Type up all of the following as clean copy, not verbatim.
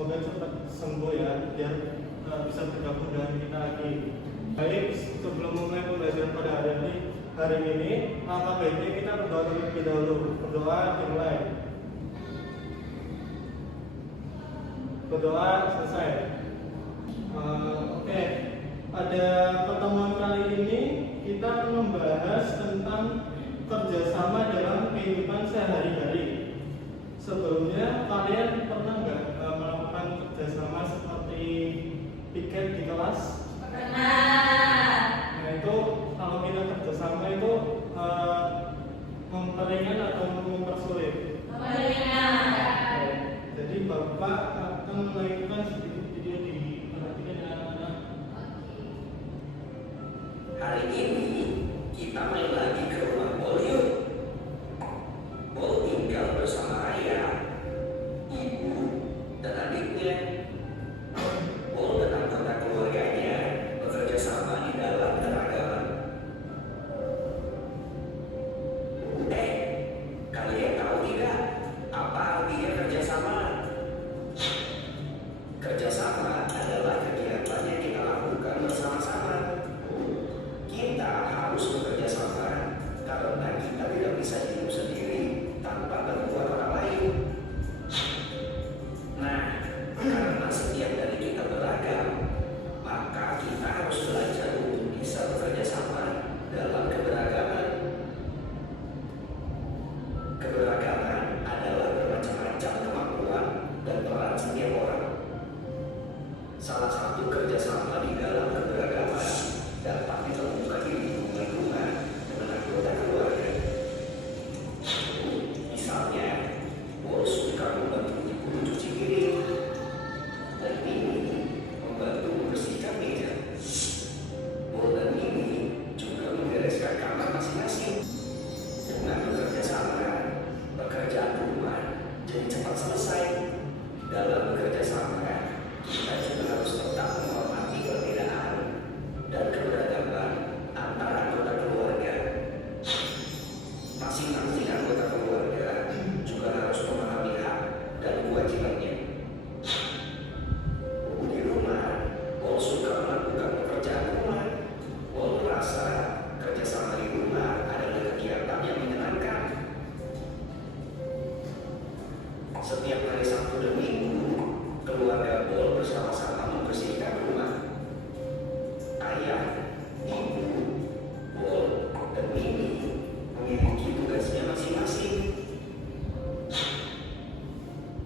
semoga cepat sembuh ya, biar bisa bergabung dengan kita lagi. Baik, sebelum mulai pembelajaran pada hari ini, apa baiknya kita berdoa terlebih dahulu. Berdoa dimulai. Berdoa selesai. Oke. Pada pertemuan kali ini kita akan membahas tentang kerjasama dalam kehidupan sehari-hari. Sebelumnya kalian pernah nggak melakukan kerjasama seperti piket di kelas? Pernah. Nah itu kalau kita kerjasama itu memperingan atau mempersulit? Memperingan. Jadi Bapak akan melanjutkan sedikit video diperhatikan ya anak-anak. Hari ini kita main lagi ke rumah Bol yuk. Bol tinggal bersama ayah, ibu, dan adiknya. Bol dan anggota keluarganya bekerja sama di dalam keragaman. Kalian tahu tidak apa artinya kerjasama? Kerjasama adalah kegiatan yang kita lakukan bersama-sama. Kita harus bekerja sama karena kita tidak bisa hidup sendiri tanpa bantuan orang lain. Nah, karena setiap dari kita beragam, maka kita harus belajar untuk bisa bekerja sama dalam keberagaman. Keberagaman adalah bermacam-macam kemampuan dan peran setiap orang. Salah satu kerjasama di dalam keberagaman dapat ditemukan di lingkungan dengan anggota keluarga. Misalnya, Bol suka membantu ibu mencuci piring, dan Mimi membantu membersihkan meja. Bol dan Mimi juga membereskan kamar masing-masing. Dengan bekerja sama, pekerjaan rumah jadi cepat selesai. Dalam bekerja sama, kita juga harus tetap menghormati perbedaan dan keberagaman antara anggota keluarga. Masing-masing anggota keluarga juga harus memahami hak dan kewajibannya. Di rumah, Bol suka melakukan pekerjaan rumah. Bol merasa kerjasama di rumah adalah kegiatan yang menyenangkan. Setiap hari Sabtu dan Minggu, keluarga Bol bersama-sama membersihkan rumah. Ayah, ibu, Bol, dan Mimi memiliki tugasnya masing-masing.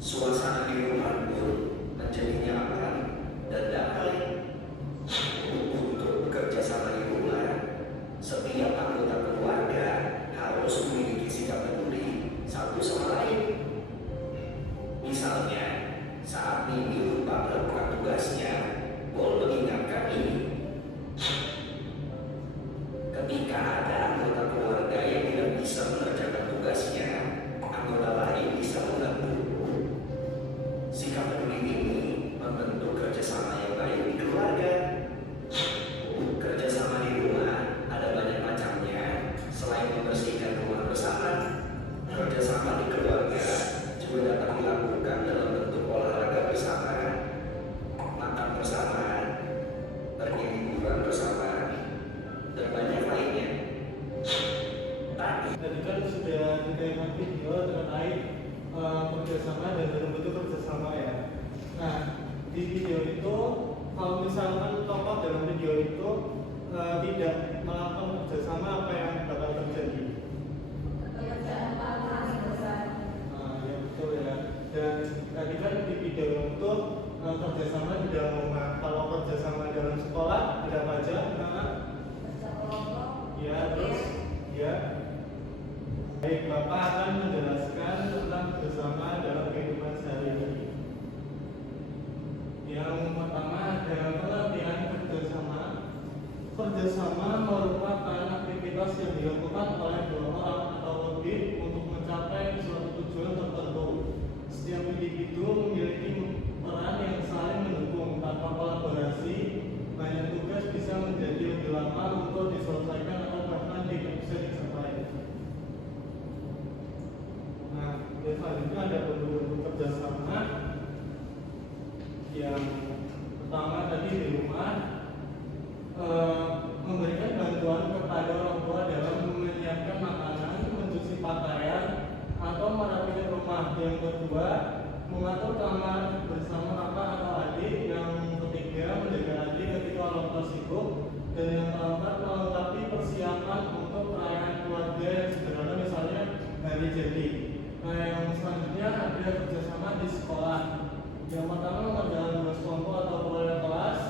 Suasana di rumah Bol menjadi nyaman dan damai. Untuk bekerja sama di rumah, setiap anggota keluarga harus memiliki sikap peduli satu sama lain. Misalnya, saat Mimi lupa melakukan tugasnya, Bol mengingatkan Mimi. sibuk. Dan yang keempat, melengkapi persiapan untuk perayaan keluarga yang sederhana, misalnya hari jadi. Nah, yang selanjutnya ada kerjasama di sekolah. Yang pertama, mengerjakan tugas kelompok atau proyek kelas.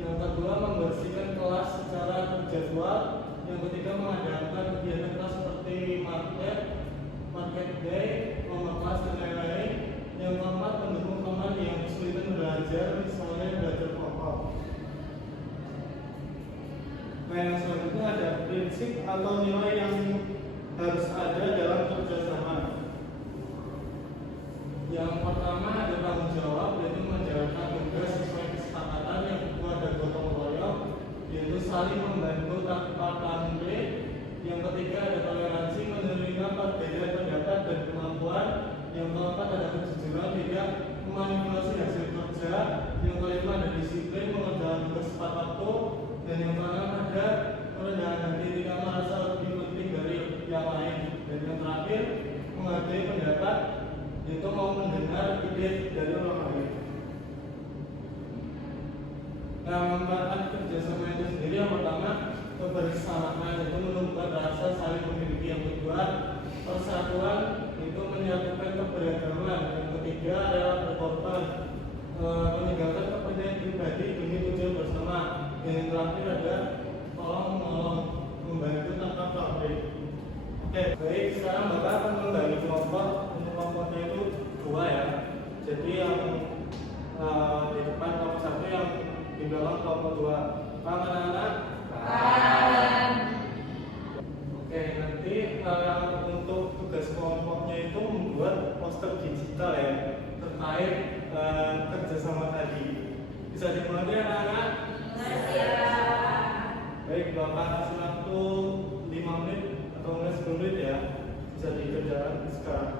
Yang kedua, membersihkan kelas secara terjadwal. Yang ketiga, mengadakan kegiatan kelas seperti market day, lomba kelas dan lain-lain. Yang keempat, mendukung teman yang kesulitan belajar, misalnya belajar kelompok. Nah, yang selanjutnya ada prinsip atau nilai yang harus ada dalam kerjasama. Yang pertama ada tanggung jawab, yaitu menjalankan tugas sesuai kesepakatan. Yang kedua ada gotong royong, yaitu saling membantu tanpa pamrih. Yang ketiga ada toleransi, menerima perbedaan pendapat dan kemampuan. Yang keempat ada kejujuran, tidak memanipulasi hasil kerja. Yang kelima ada disiplin, mengerjakan tugas tepat waktu. Dan yang keenam ada kerendahan hati, tidak merasa lebih penting dari yang lain. Dan yang terakhir menghargai pendapat, yaitu mau mendengar ide dari orang lain. Nah, manfaat kerjasama itu sendiri, yang pertama kebersamaan, yaitu menumbuhkan rasa saling memiliki. Yang kedua persatuan, itu menyatukan keberagaman. Yang ketiga adalah berkorban, meninggalkan kepentingan pribadi demi tujuan bersama. Dan yang terakhir ada tolong menolong, membantu tanpa pamrih. Oke, baik, sekarang Bapak akan membagi kelompok. Untuk kelompoknya itu dua ya. Jadi yang di depan kelompok satu, yang di belakang kelompok dua. Paham anak-anak? Paham. Oke, nanti untuk tugas kelompoknya itu membuat poster digital ya terkait kerjasama tadi. Bisa dimulai anak-anak? Baik, Bapak kasih waktu 5 menit atau enggak 10 menit ya, bisa dikerjakan sekarang.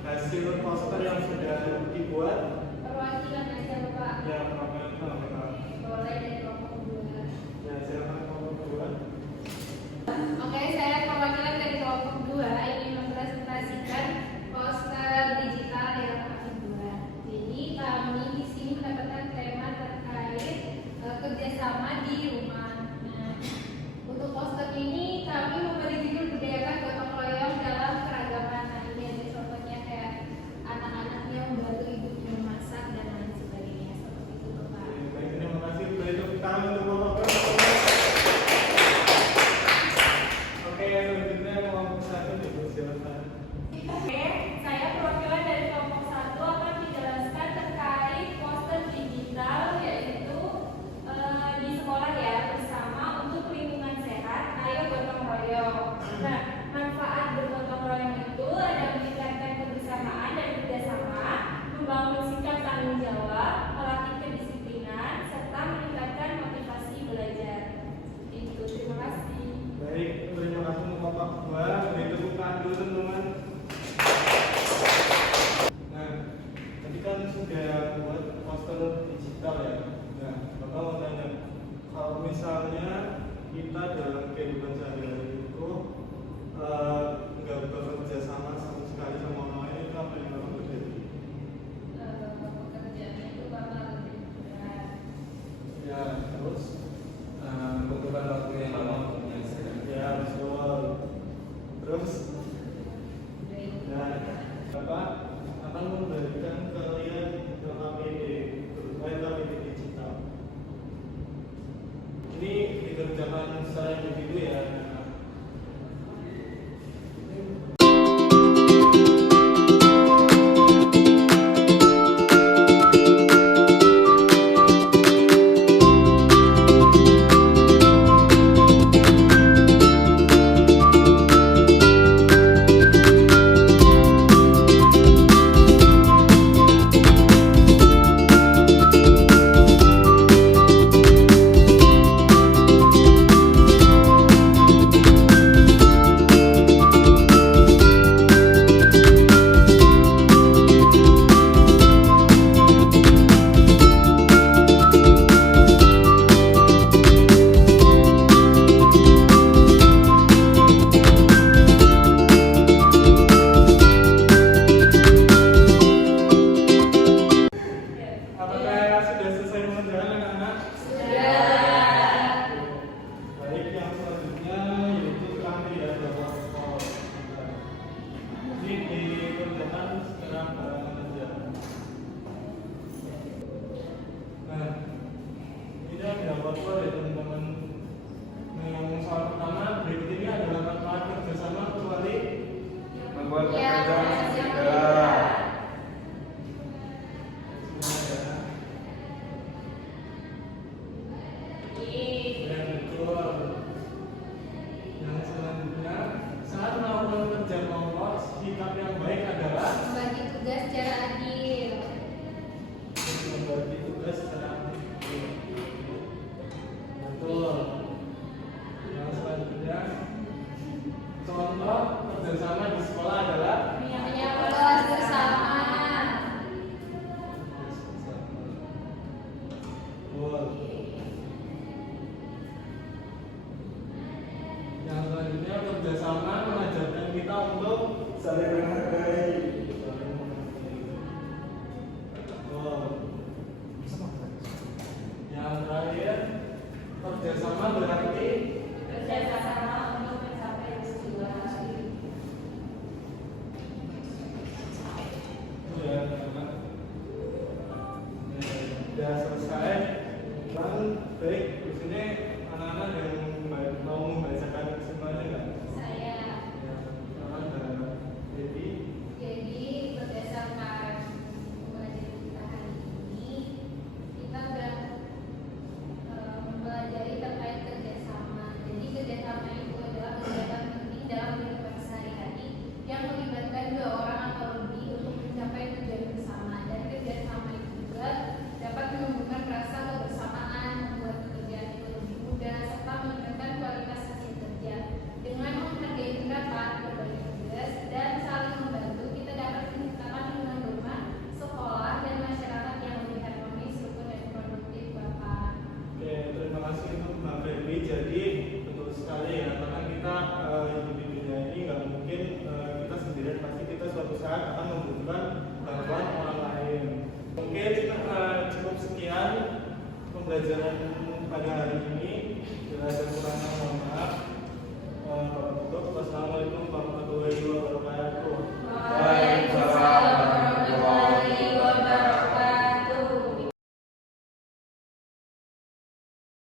Hasil poster yang sudah dibuat. Perwakilan aja Bapak. Ya, perwakilan Bapak. Boleh dari kelompok 2. Ya, silakan kelompok 2. Oke, saya perwakilan dari kelompok 2 ingin mempresentasikan poster digital yang kami buat. Jadi kami di sini mendapatkan tema terkait kerjasama di rumah. Nah, untuk poster ini kami memberi judul budayakan gotong royong dalam keragaman. Nah, ini ada contohnya kayak anak-anaknya membantu ibunya masak dan lain sebagainya. Seperti itu Bapak. Baik, terima kasih. Boleh tepuk tangan untuk Bapak. Oke, selanjutnya kelompok 1 dipersilakan. Oke, saya perwakilan dari kelompok 1 akan menjelaskan terkait poster digital, yaitu di sekolah ya, bersama untuk lingkungan sehat, ayo gotong royong. Nah, manfaat bergotong royong itu ada meningkatkan kebersamaan dan kerjasama, membangun sikap tanggung jawab, melatih kedisiplinan, serta meningkatkan motivasi belajar. Itu, terima kasih. Baik, terima kasih untuk Bapak 2. Beri tepuk tangan dulu teman-teman. Nah, tadi kan sudah buat poster digital ya. Nah, Bapak mau tanya, kalau misalnya kita dalam kehidupan sehari-hari itu nggak bekerja sama sekali sama orang lain, itu apa yang akan terjadi? Pekerjaan itu bakal lebih berat. Ya, terus membutuhkan waktu yang lama untuk menyelesaikan. ya betul. Terus, nah, Bapak kerjasama di sekolah adalah Punya kelas bersama. Yang selanjutnya kerjasama mengajarkan kita untuk saling menghargai. Yang terakhir, kerjasama berarti Kerjasama untuk mencapai tujuan. sudah selesai. Dan baik, di sini anak-anak yang mau membacakan semuanya nggak? Saya. Ya, ada Devi. Jadi berdasarkan pembelajaran kita hari ini, kita mempelajari terkait kerjasama. Jadi kerjasama itu adalah kegiatan penting dalam kehidupan sehari-hari yang melibatkan dua orang atau lebih untuk mencapai tujuan bersama. Dan kerjasama itu juga dapat menumbuhkan rasa kebersamaan, membuat pekerjaan itu lebih mudah, serta meningkatkan kualitas hasil kerja. Dengan menghargai pendapat, berbagi tugas, dan saling membantu, kita dapat menciptakan lingkungan rumah, sekolah, dan masyarakat yang lebih harmonis, rukun, dan produktif, Bapak. Oke, terima kasih untuk Mbak Febri. Jadi betul sekali ya, karena kita hidup di dunia ini nggak mungkin kita sendirian, pasti kita suatu saat akan membutuhkan bantuan orang lain. Mungkin cukup sekian pembelajaran pada hari ini. Bila ada